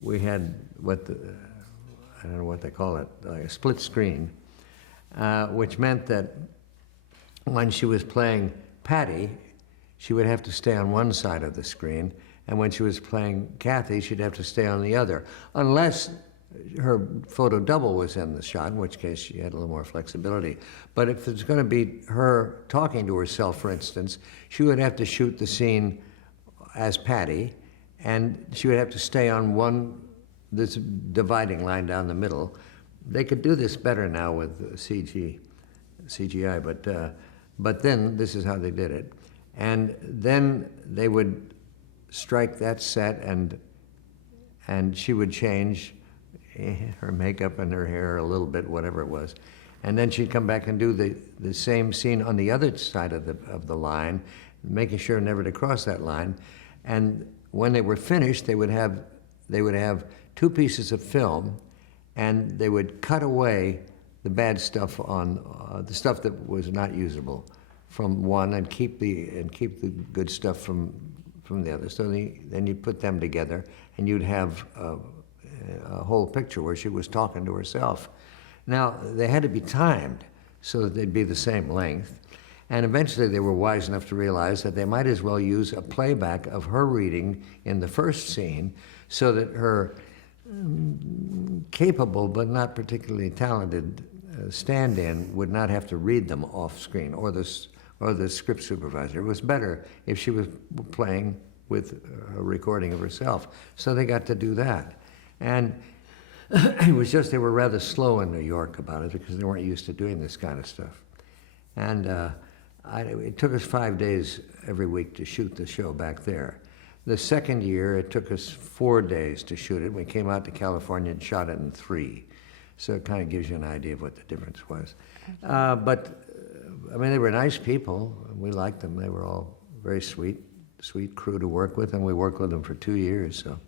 we had I don't know what they call it, like a split screen, which meant that when she was playing Patty, she would have to stay on one side of the screen, and when she was playing Cathy, she'd have to stay on the other, unless her photo double was in the shot, in which case she had a little more flexibility. But if it's going to be her talking to herself, for instance, she would have to shoot the scene as Patty, and she would have to stay on this dividing line down the middle. They could do this better now with CGI, but then this is how they did it. And then they would strike that set, and she would change her makeup and her hair a little bit, whatever it was. And then she'd come back and do the same scene on the other side of the line, making sure never to cross that line. And when they were finished, they would have two pieces of film, and they would cut away the bad stuff on the stuff that was not usable from one, and keep the good stuff from the other. So then you put them together, and you'd have a whole picture where she was talking to herself. Now, they had to be timed so that they'd be the same length. And eventually they were wise enough to realize that they might as well use a playback of her reading in the first scene so that her capable but not particularly talented stand-in would not have to read them off screen, or the script supervisor. It was better if she was playing with a recording of herself. So they got to do that. And it was just they were rather slow in New York about it because they weren't used to doing this kind of stuff. And it took us 5 days every week to shoot the show back there. The second year, it took us 4 days to shoot it. We came out to California and shot it in 3. So it kind of gives you an idea of what the difference was. But, I mean, they were nice people. We liked them. They were all very sweet crew to work with, and we worked with them for 2 years. So.